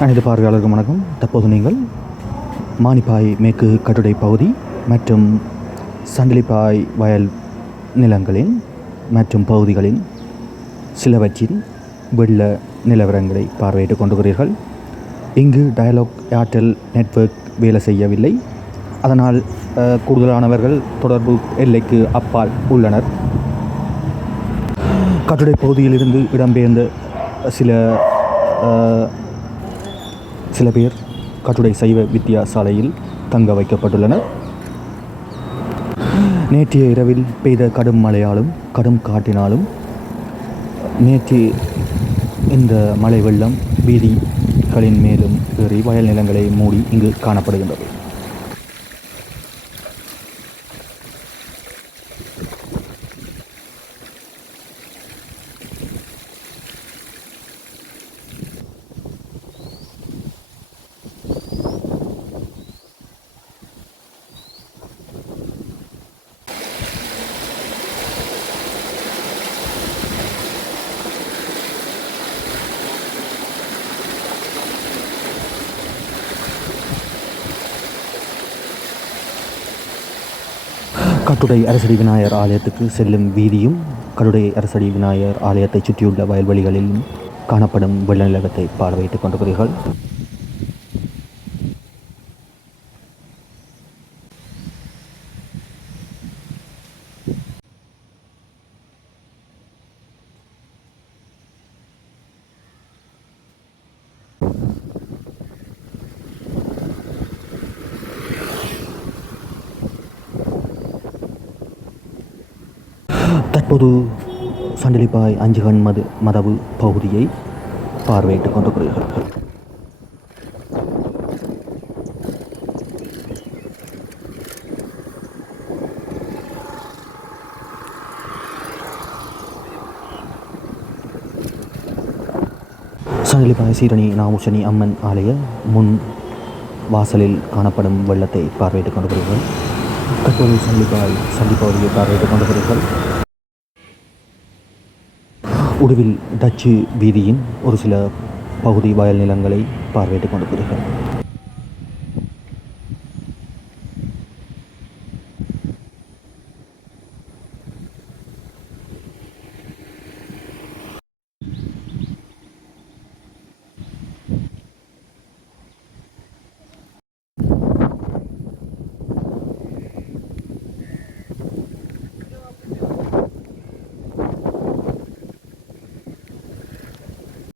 அனைத்து பார்வையாளர்கள் வணக்கம். தற்போது நீங்கள் மானிப்பாய் மேற்கு கட்டுடை பகுதி மற்றும் சண்டிலிப்பாய் வயல் நிலங்களின் மற்றும் பகுதிகளின் சிலவற்றின் வெள்ள நிலவரங்களை பார்வையிட்டுக் கொண்டுகிறீர்கள் இங்கு டயலாக் ஏர்டெல் நெட்வொர்க் வேலை செய்யவில்லை. அதனால் கூடுதலானவர்கள் தொடர்பு எல்லைக்கு அப்பால் உள்ளனர். கட்டுடை பகுதியிலிருந்து இடம்பெயர்ந்த சில சில பேர் கட்டுடை சைவ வித்தியாசாலையில் தங்க வைக்கப்பட்டுள்ளனர். நேற்றைய இரவில் பெய்த கடும் மழையாலும் கடும் காட்டினாலும் நேற்று இந்த மழை வெள்ளம் வீதிகளின் மேலும் ஏறி வயல் நிலங்களை மூடி இங்கு காணப்படுகின்றது. கட்டுடை அரசடி விநாயகர் ஆலயத்துக்கு செல்லும் வீதியும் கட்டுடை அரசடி விநாயகர் ஆலயத்தைச் சுற்றியுள்ள வயல்வெளிகளிலும் காணப்படும் வெள்ள நிலவரத்தை பார்வையிட்டுக் கொண்டிருக்கிறீர்கள். தற்போது சண்டிலிப்பாய் அஞ்சுகண் மது மதவு பகுதியை பார்வையிட்டுக் கொண்டிருக்கிறீர்கள். சண்டிலிப்பாய் சீரணி நாமுசனி அம்மன் ஆலய முன் வாசலில் காணப்படும் வெள்ளத்தை பார்வையிட்டுக் கொண்டிருக்கிறீர்கள். தற்போது சண்டிலிப்பாய் சண்டிப்பகுதியை பார்வையிட்டுக் கொண்டிருக்கிறீர்கள். உடுவில் டச்சு வீதியின் ஒரு சில பகுதி வயல் நிலங்களை பார்வையிட்டுக் கொண்டிருக்கிறீர்கள்.